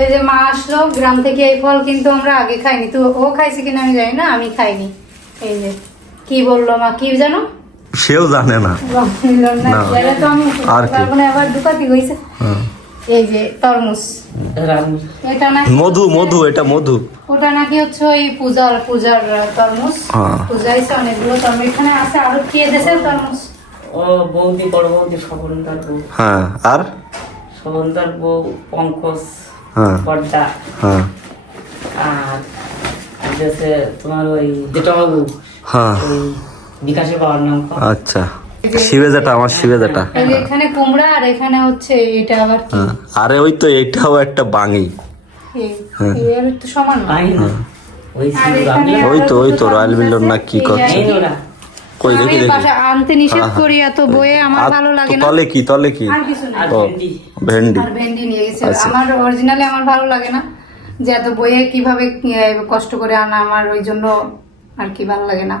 এই যে মা আসলো গ্রাম থেকে, এই ফল কিন্তু আমরা আগে খাইনি, তো ও খাইছে কিনা আমি জানি না, আমি খাইনি। এই যে কি বললো মা, কি জানো? সেও জানে না। আর কি আবার দুকাতি হয়েছে। এই যে তরমুজ, এটা না মধু, মধু, এটা মধু। ওটা নাকি হচ্ছে ওই পূজার তরমুজ। পূজাইছে অনেকগুলো তরমুজ, এখানে আছে আরো কি দেশের তরমুজ। ও বৌদি, বড় বৌদি, সবনদার বউ। হ্যাঁ, আর সবনদার বউ পঙ্কজ পর্দা। হ্যাঁ, আর দেশে তোমার ওই যেটা বাবু, হ্যাঁ, ওই বিকাশের বাবার নাম। আচ্ছা, শিবে যেটা, আমার শিবে যেটা। এখানে কুমড়া, আর এখানে হচ্ছে এটা আবার কি, আরে ওই তো এটাও একটা বাঙি। এর তো সমান না। ওই ওই তো রয়্যাল মিলন না কি করছে। কই দেখি দেখি। বাসা আনতে নিষেধ করি এত বয়ে, আমার ভালো লাগে না। তলে কি আর কিছু না। ও ভেন্ডি। আর ভেন্ডি নিয়ে গেছে। আমার অরিজিনালি আমার ভালো লাগে না যে এত বয়ে কিভাবে কষ্ট করে আনা, আমার ওই জন্য আর কি ভালো লাগে না।